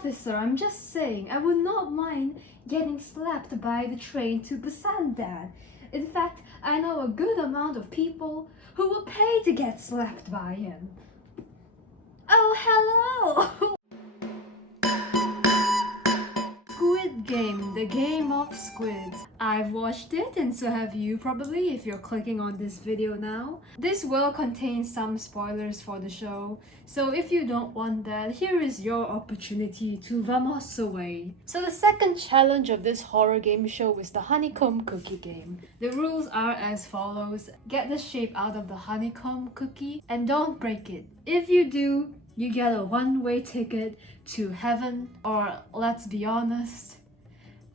officer, I'm just saying, I would not mind getting slapped by the train to Busan, Dad. In fact, I know a good amount of people who will pay to get slapped by him. Oh, hello! Squid Game, the game of squids. I've watched it and so have you probably if you're clicking on this video now. This will contain some spoilers for the show, so if you don't want that, here is your opportunity to vamos away. So the second challenge of this horror game show is the honeycomb cookie game. The rules are as follows. Get the shape out of the honeycomb cookie and don't break it. If you do, you get a one-way ticket to heaven, or let's be honest,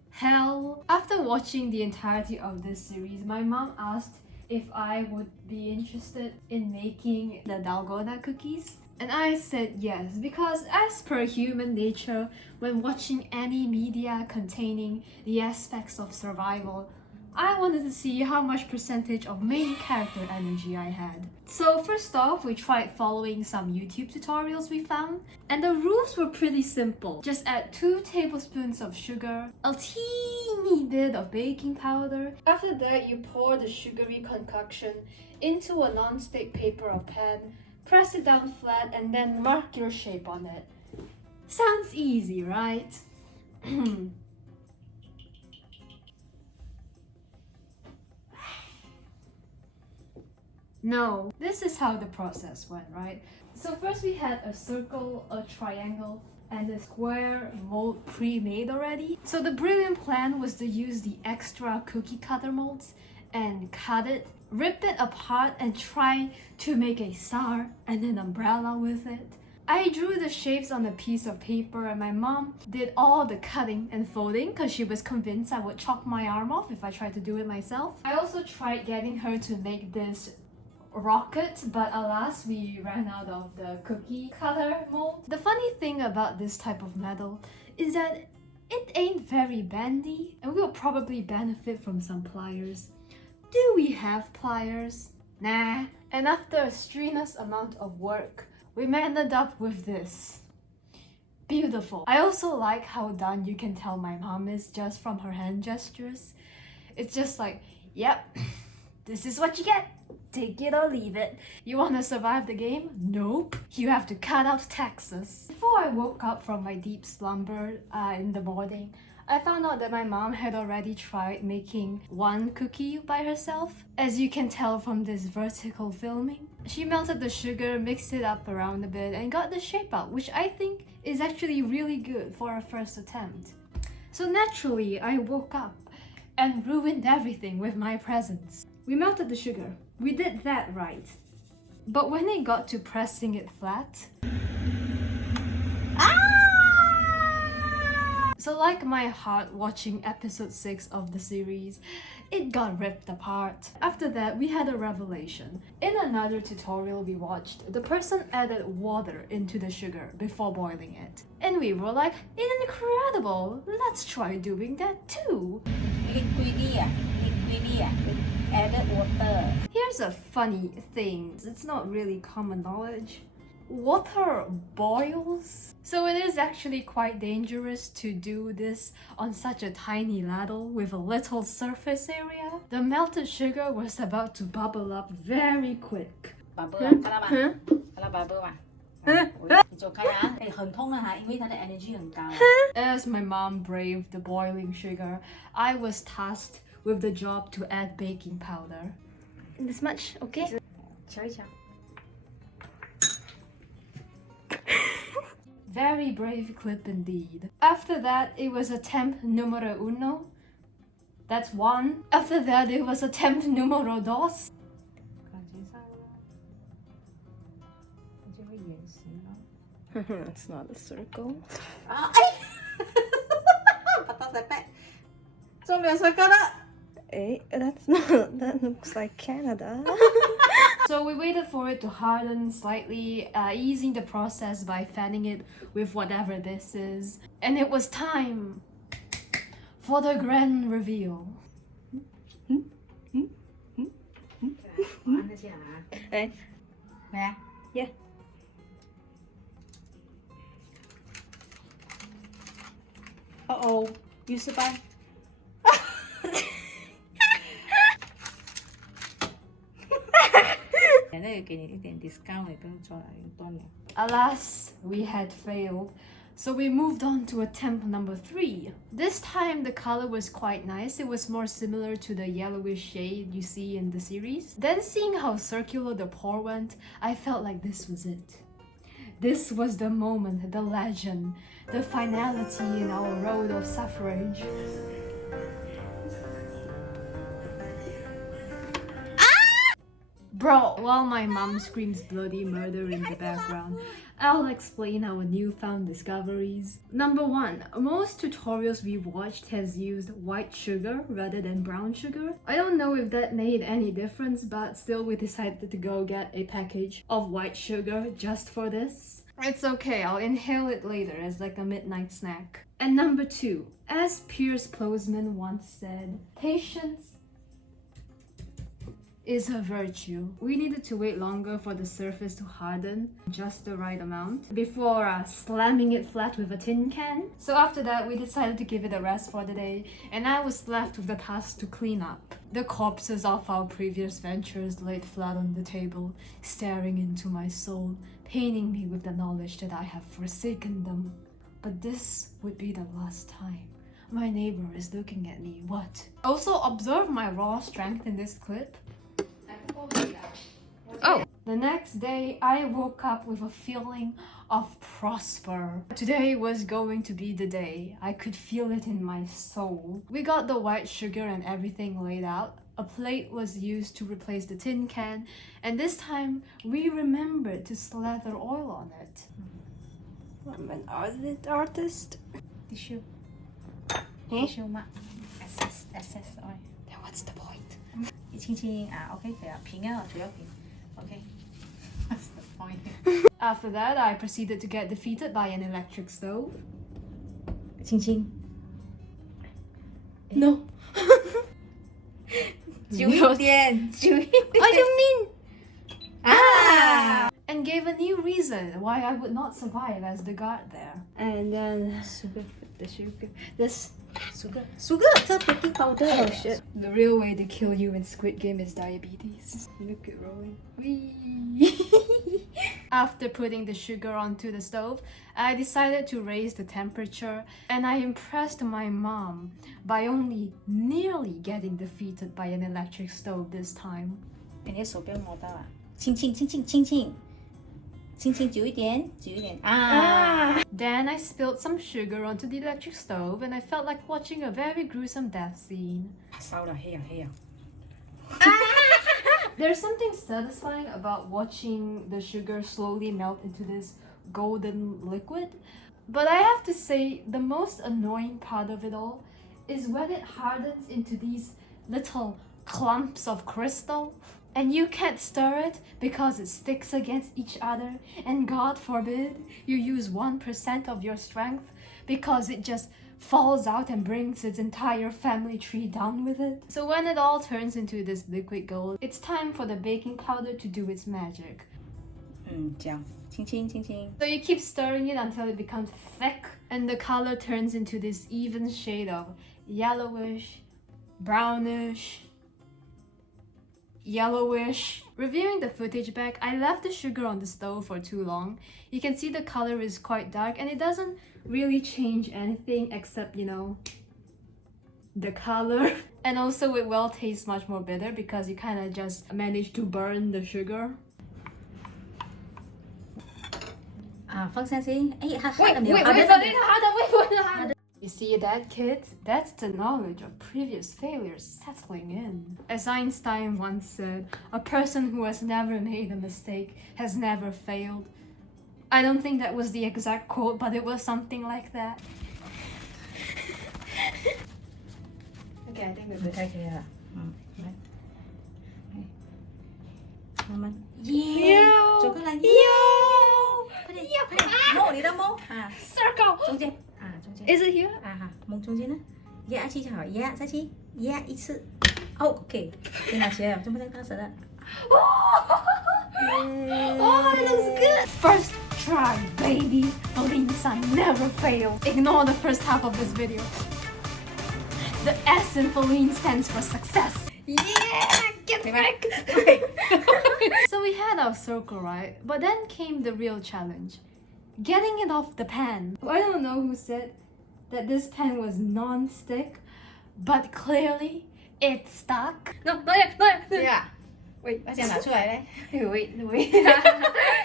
hell. After watching the entirety of this series, my mom asked if I would be interested in making the dalgona cookies. And I said yes, because as per human nature, when watching any media containing the aspects of survival, I wanted to see how much percentage of main character energy I had. So first off, we tried following some YouTube tutorials we found, and the rules were pretty simple. Just add 2 tablespoons of sugar, a teeny bit of baking powder. After that, you pour the sugary concoction into a non-stick paper or pan, press it down flat, and then mark your shape on it. Sounds easy, right? No, this is how the process went, right? So first we had a circle, a triangle, and a square mold pre-made already. So the brilliant plan was to use the extra cookie cutter molds and cut it, rip it apart, and try to make a star and an umbrella with it. I drew the shapes on a piece of paper and my mom did all the cutting and folding because she was convinced I would chop my arm off if I tried to do it myself. I also tried getting her to make this rocket, but alas, we ran out of the cookie cutter mold. The funny thing about this type of metal is that it ain't very bendy and we'll probably benefit from some pliers. Do we have pliers? Nah. And after a strenuous amount of work, we ended up with this. Beautiful. I also like how done you can tell my mom is just from her hand gestures. It's just like, yep, this is what you get. Take it or leave it. You want to survive the game? Nope. You have to cut out taxes. Before I woke up from my deep slumber in the morning, I found out that my mom had already tried making one cookie by herself. As you can tell from this vertical filming, she melted the sugar, mixed it up around a bit, and got the shape out, which I think is actually really good for a first attempt. So naturally, I woke up and ruined everything with my presence. We melted the sugar. We did that right. But when it got to pressing it flat... So like my heart watching episode 6 of the series, it got ripped apart. After that, we had a revelation. In another tutorial we watched, the person added water into the sugar before boiling it. And we were like, incredible! Let's try doing that too! Added water. Here's a funny thing. It's not really common knowledge. Water boils? So it is actually quite dangerous to do this on such a tiny ladle with a little surface area. The melted sugar was about to bubble up very quick. As my mom braved the boiling sugar, I was tasked with the job to add baking powder. This much, okay? Very brave clip indeed. After that, it was attempt numero uno. That's 1. After that, it was attempt numero dos. It's not a circle. That's not. That looks like Canada. So we waited for it to harden slightly, easing the process by fanning it with whatever this is. And it was time for the grand reveal. Yeah. 哦，又失败。那个给你一点 discount 也不用做了，用断了。 Alas, we had failed. So we moved on to attempt number 3. This time the color was quite nice. It was more similar to the yellowish shade you see in the series. Then seeing how circular the pour went, I felt like this was it. This was the moment, the legend, the finality in our road of suffrage. Bro, while my mom screams bloody murder in the background, I'll explain our newfound discoveries. Number 1, most tutorials we watched has used white sugar rather than brown sugar. I don't know if that made any difference, but still we decided to go get a package of white sugar just for this. It's okay, I'll inhale it later as like a midnight snack. And number 2, as Piers Plowman once said, patience is a virtue. We needed to wait longer for the surface to harden, just the right amount, before slamming it flat with a tin can. So after that, we decided to give it a rest for the day, and I was left with the task to clean up. The corpses of our previous ventures laid flat on the table, staring into my soul, paining me with the knowledge that I have forsaken them. But this would be the last time. My neighbor is looking at me, what? Also, observe my raw strength in this clip. Oh! The next day, I woke up with a feeling of prosper. Today was going to be the day. I could feel it in my soul. We got the white sugar and everything laid out. A plate was used to replace the tin can, and this time we remembered to slather oil on it. I'm an artist. Tissue. Eh? Tissue 嘛 ，excess oil。 Then what's the point? 一轻轻啊 ，OK 可以啊，平啊，主要平 ，OK。What's the point? After that, I proceeded to get defeated by an electric stove. 轻轻。 No. 久一点，久一点。 What do you mean? Ah! And gave a new reason why I would not survive as the guard there. And then Sugar, the sugar. This. sugar, it's baking powder. Oh shit. The real way to kill you in Squid Game is diabetes. Look at rolling. After putting the sugar onto the stove, I decided to raise the temperature, and I impressed my mom by only nearly getting defeated by an electric stove this time. 你的手不要摸到啊，轻轻轻轻轻轻，轻轻久一点，久一点啊。 Then I spilled some sugar onto the electric stove, and I felt like watching a very gruesome death scene. 烧了，黑啊黑啊。 There's something satisfying about watching the sugar slowly melt into this golden liquid. But I have to say, the most annoying part of it all is when it hardens into these little clumps of crystal, and you can't stir it because it sticks against each other, and God forbid you use 1% of your strength because it just falls out and brings its entire family tree down with it. So when it all turns into this liquid gold, it's time for the baking powder to do its magic. 这样，轻轻轻轻。 So you keep stirring it until it becomes thick, and the color turns into this even shade of yellowish, brownish, yellowish. Reviewing the footage back, I left the sugar on the stove for too long. You can see the color is quite dark, and it doesn't really change anything except, you know, the color. And also it will taste much more bitter because you kind of just managed to burn the sugar. 啊，放下先。哎，它 Wait, 了没有？ wait, 好的 wait 好 for 的 it, wait for it. You see that, kids? That's the knowledge of previous failures settling in. As Einstein once said, a person who has never made a mistake has never failed. I don't think that was the exact quote, but it was something like that. Okay, I think we're 不 good. 太可以了。来，慢慢。耶！走过来。耶！快点，快点，摸你的摸啊！ Circle! 中间啊，中间。 Is it here? 啊哈，摸中间呢。压气就好，压下去，压一次。哦 ，OK， 可以拿起来了，这么大舌的。Oh, it looks good! First try, baby! Faline son never fails. Ignore the first half of this video. The S in Faline stands for success. Yeah! Get back! So we had our circle, right? But then came the real challenge. Getting it off the pan. I don't know who said that this pan was non-stick, but clearly it stuck. No, not yet, not yet. Yeah. Wait, 把这样拿出来嘞。 wait.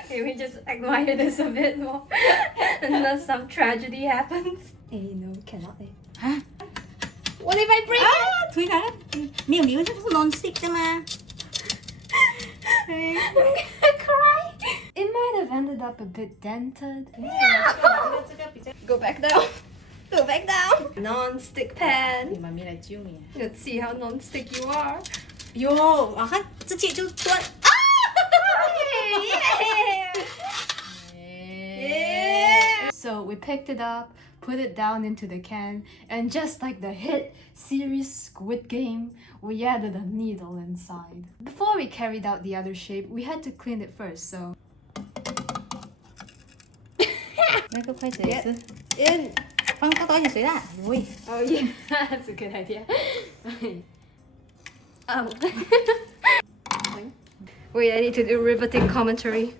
Can we just admire this a bit more? And then some tragedy happens. Hey, no, cannot. 啊 What if I break 啊！推开了，没有，你们这个是 non-stick 的吗？ it? I'm gonna cry. It might have ended up a bit dented. 这个比较， Go back down. Go back down. Non-stick pan. 你妈咪来救你。 Let's see how non-stick you are. 哟，啊哈，直接就断。啊！ Yeah. So we picked it up, put it down into the can, and just like the hit series Squid Game, we added a needle inside. Before we carried out the other shape, we had to clean it first, so... 那个筷子也是， In. 放多一点水啦。喂， Oh yeah, that's a good idea. Wait, I need to do riveting commentary.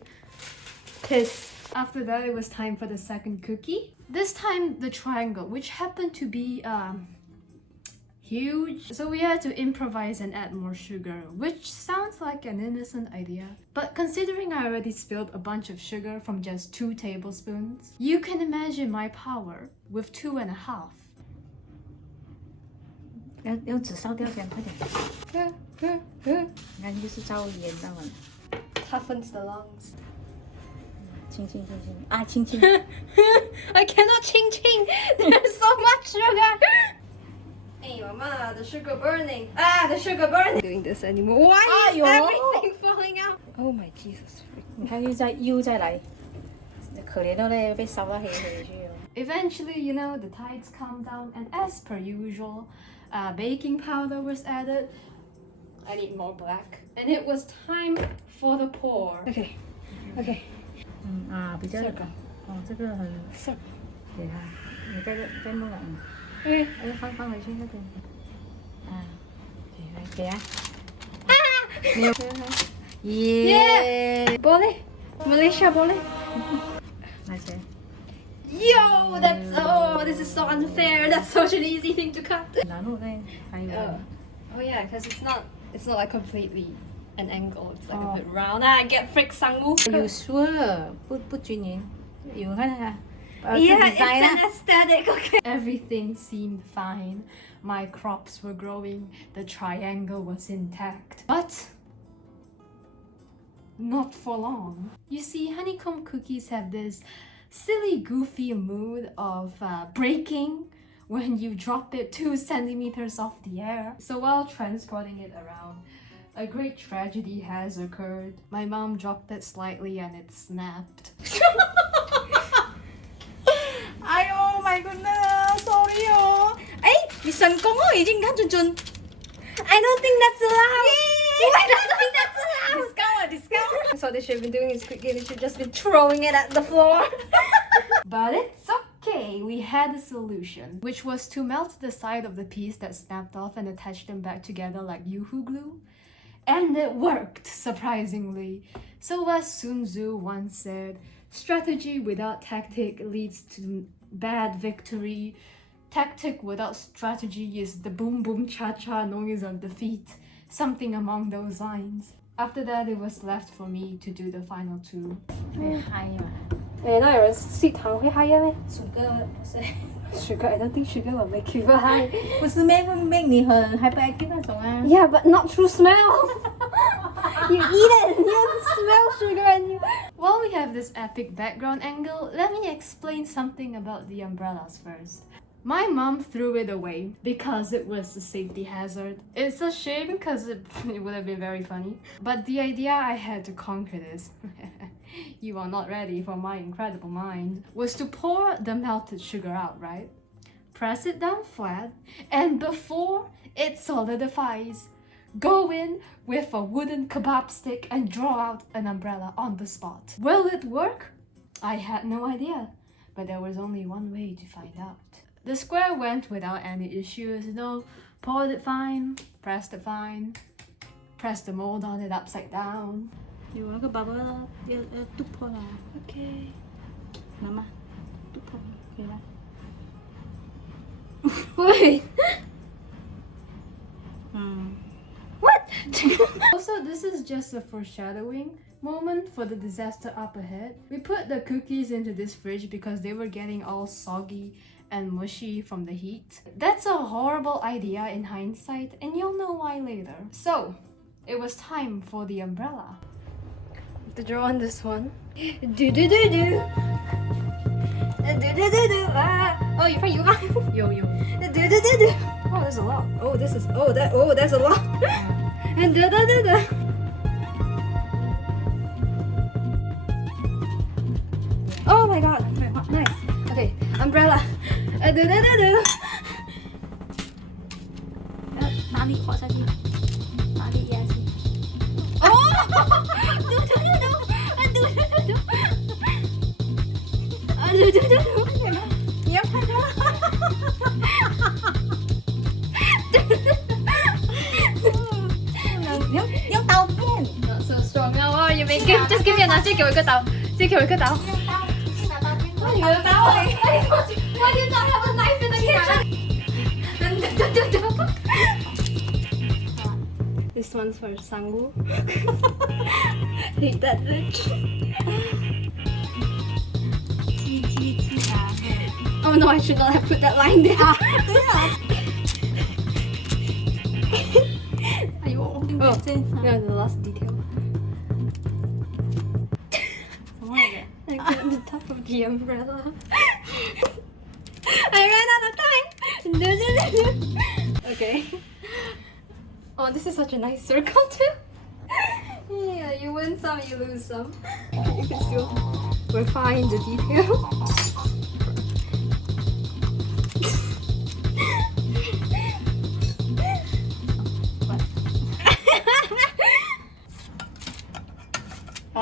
Piss. After that, it was time for the second cookie. This time, the triangle, which happened to be huge. So we had to improvise and add more sugar, which sounds like an innocent idea. But considering I already spilled a bunch of sugar from just 2 tablespoons, you can imagine my power with 2.5. 用纸烧掉先，快点。你看，就是招烟到了。 Toughens the lungs. 轻轻啊，轻轻。 I cannot ching ching. There's so much sugar. Hey, Mama, the sugar burning. Ah, the sugar burning. Doing this anymore. Why is everything falling out? Oh my Jesus. 你看又再来，可怜的嘞，被烧到黑黑去了。 Eventually, you know, the tides calmed down, and as per usual, baking powder was added. I need more black. And it was time for the pour. Okay. Okay. 比较哦，这个很给它，你再弄了Okay. 放回去那边。给啊。没有。Yeah. Boleh. Malaysia boleh. 拿起来。 Yo, this is so unfair. That's such an easy thing to cut. 然后再还有。 Oh yeah, because it's not like completely an angle. It's like a bit round. I get frick sangu. You sure 不均匀？有看啊？ Yeah, it's an aesthetic. Okay. Everything seemed fine. My crops were growing. The triangle was intact. But not for long. You see, honeycomb cookies have this silly, goofy mood of breaking when you drop it 2 centimeters off the air. So while transporting it around, a great tragedy has occurred. My mom dropped it slightly and it snapped. 哎呦 my goodness, sorry 哦。哎，你成功哦，已經看準準。 I don't think that's allowed. I don't think that's allowed. Discount. That's what they should have been doing in Squid Game. They should have just been throwing it at the floor. But it's okay, we had a solution, which was to melt the side of the piece that snapped off and attach them back together like Yoo-hoo glue. And it worked, surprisingly. So as Sun Tzu once said, strategy without tactic leads to bad victory. Tactic without strategy is the boom boom cha cha noise of defeat. Something along those lines. After that, it was left for me to do the final 2. 嗨嘛，那有人吸糖会 high 咩？鼠哥不是， Sugar, I don't think sugar will make you high. 不是 make 你很 hyperactive 那種啊。 Yeah, but not through smell. You eat it and you smell sugar and you... While we have this epic background angle, let me explain something about the umbrellas first. My mom threw it away because it was a safety hazard. It's a shame because it would have been very funny. But the idea I had to conquer this, you are not ready for my incredible mind, was to pour the melted sugar out, right? Press it down flat, and before it solidifies, go in with a wooden kebab stick and draw out an umbrella on the spot. Will it work? I had no idea, but there was only one way to find out. The square went without any issues, you know, poured it fine, pressed it fine, pressed the mold on it upside down. You want to bubble 뚜퍼라. Okay. Mama, 뚜퍼. Okay lah. Wait! What? Also, this is just a foreshadowing moment for the disaster up ahead. We put the cookies into this fridge because they were getting all soggy and mushy from the heat. That's a horrible idea in hindsight, and you'll know why later. So, it was time for the umbrella. To draw on this one. Do do do do. Do do do do. Oh, you find you Yo yo. Do do do do. Oh, there's a lot. Oh, this is. Oh, that. Oh, that's a lot. And da da da da. Oh my god. Nice. Okay, umbrella. Do do do do. 哪里滑下去？哪里压去？ 你要看它。用刀片。 Not so strong now. Oh, you make it. Just give me another. 借给我一个刀。借给我一个刀。你的刀哎！ Why do you not have a knife in the kitchen? This one's for Sangwoo. Hate that bitch. Oh no, I should not have put that line there. Oh, no, the last detail. I got on the top of the umbrella. I ran out of time. Okay. Oh, this is such a nice circle too. Yeah, you win some, you lose some. You can still refine the detail.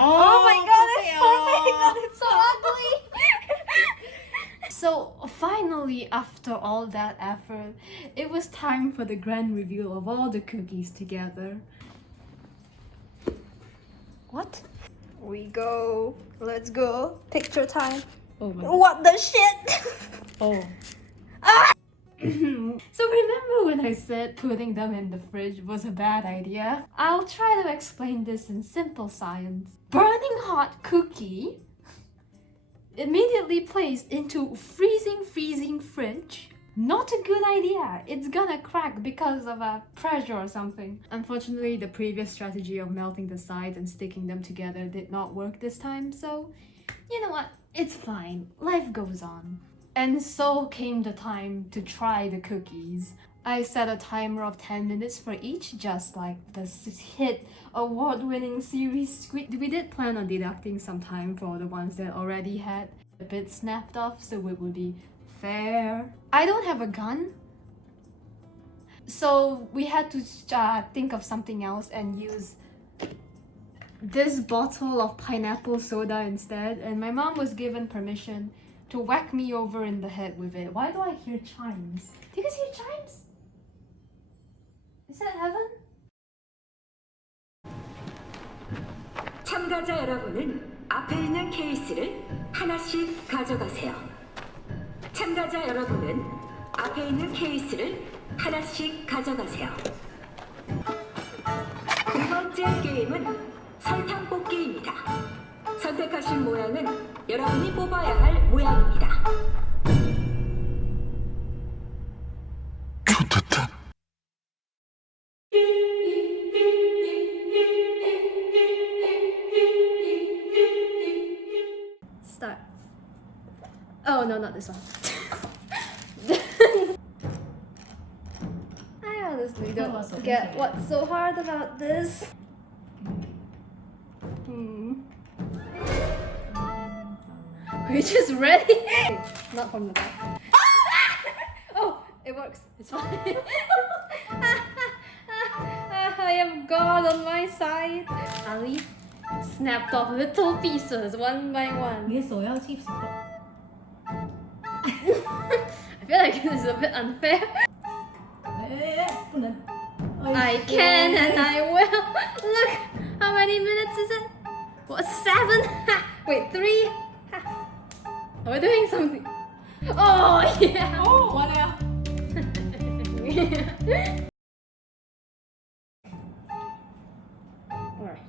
Oh my god, it's perfect! It's so ugly! So finally, after all that effort, it was time for the grand reveal of all the cookies together. What? We go. Let's go. Picture time. Oh my. What the shit? Oh. So remember when I said putting them in the fridge was a bad idea? I'll try to explain this in simple science. Burning hot cookie immediately placed into freezing fridge. Not a good idea. It's gonna crack because of a pressure or something. Unfortunately, the previous strategy of melting the sides and sticking them together did not work this time, so you know what? It's fine. Life goes on. And so came the time to try the cookies. I set a timer of 10 minutes for each, just like the hit award-winning series Squid. We did plan on deducting some time for the ones that already had a bit snapped off, so it would be fair. I don't have a gun, so we had to think of something else and use this bottle of pineapple soda instead, and my mom was given permission to whack me over in the head with it. Why do I hear chimes? Do you guys hear chimes? Is that heaven? 참가자 여러분은 앞에 있는 케이스를 하나씩 가져가세요. 참가자 여러분은 앞에 있는 케이스를 하나씩 가져가세요. 두 번째 게임은 설탕 뽑기입니다. 선택하신 모양은 여러분이 뽑아야 할 모양입니다. 좋겠다. Start. Oh no, not this one. I honestly don't get what's so hard about this. We're just ready. Not from the back. Oh, it works. It's fine. side. Ali snapped off little pieces one by one. 你的手要 chips 的。 I feel like this is a bit unfair. 哎，不能。 I can and I will. Look, how many minutes is it? What, 7? Ha, wait, 3? Ha. We're doing something. Oh yeah. 哦，完了。 Alright.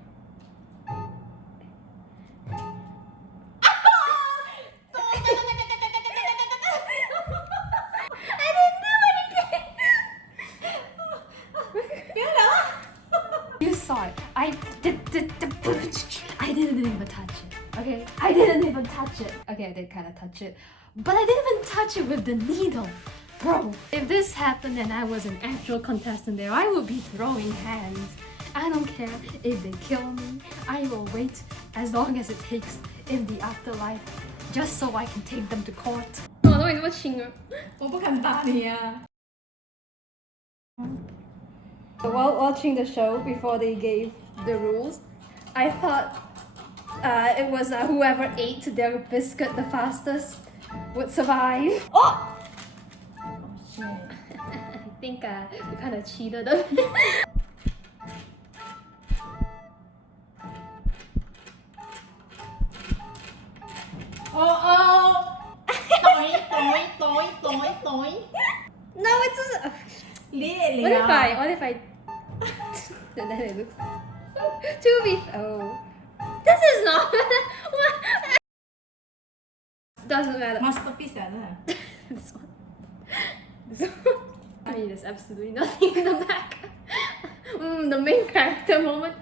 I didn't do anything. You saw it. I didn't even touch it. Okay? I didn't even touch it. Okay, I did kind of touch it. But I didn't even touch it with the needle. Bro, if this happened and I was an actual contestant there, I would be throwing hands. I don't care if they kill me. I will wait as long as it takes in the afterlife, just so I can take them to court. 我都没这么轻啊。我不敢打你啊。 While watching the show before they gave the rules, I thought it was whoever ate their biscuit the fastest would survive. Oh! Shit. I think we kind of cheated them. Oh. 抖。 No, it doesn't. 裂 What 了。 if I and then it looks to be this is not what doesn't matter. Masterpiece 啊，真的。 This one. This one. I mean, there's absolutely nothing in the back. The main character moment.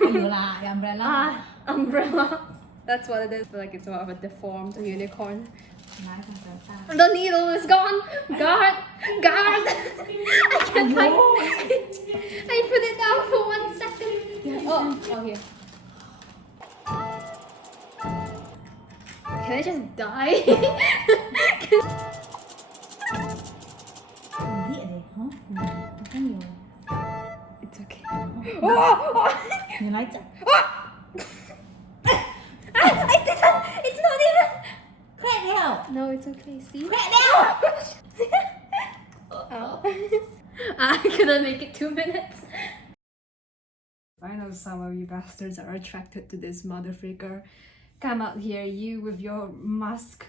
有啦，有 umbrella。 Umbrella. That's what it is. I feel like it's more of a deformed unicorn. 拿一下 The needle is gone. Guard. I can't find it. I put it down for 1 second. Oh, here. Can I just die? 很裂的，哈，好像有。 It's okay. Oh! 你来整。 I didn't! It's not even! Crack 掉。 No, it's okay. See? Crack 掉。 Oh. I couldn't make it 2 minutes. I know some of you bastards are attracted to this motherfreaker. Come out here, you with your mask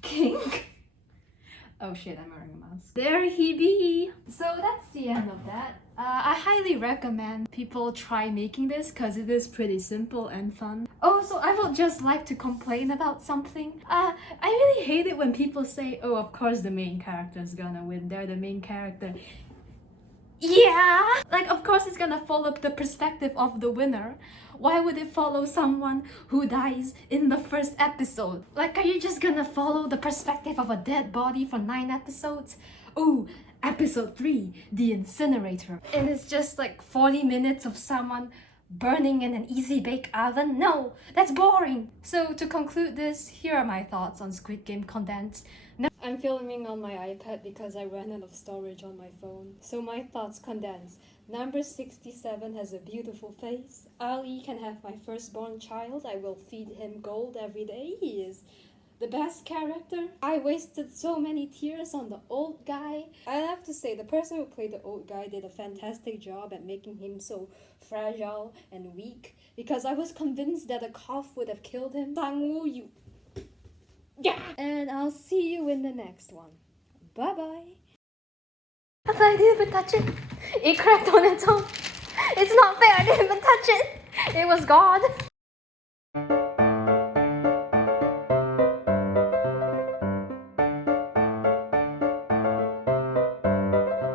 kink. Oh shit, I'm wearing a mask. There he be! So that's the end of that. I highly recommend people try making this because it is pretty simple and fun. Oh, so I would just like to complain about something. I really hate it when people say, oh, of course the main character is gonna win. They're the main character. Yeah! Like, of course it's gonna follow the perspective of the winner. Why would it follow someone who dies in the first episode? Like, are you just gonna follow the perspective of a dead body for 9 episodes? Ooh, episode 3, the incinerator. And it's just like 40 minutes of someone burning in an easy bake oven? No, that's boring. So to conclude this, here are my thoughts on Squid Game condensed. I'm filming on my iPad because I ran out of storage on my phone. So my thoughts condensed. Number 67 has a beautiful face. Ali can have my firstborn child. I will feed him gold every day. He is the best character. I wasted so many tears on the old guy. I have to say, the person who played the old guy did a fantastic job at making him so fragile and weak, because I was convinced that a cough would have killed him. Sang-woo, you... Yeah! And I'll see you in the next one. Bye-bye. I didn't even touch it. It cracked on its own. It's not fair. I didn't even touch it. It was God.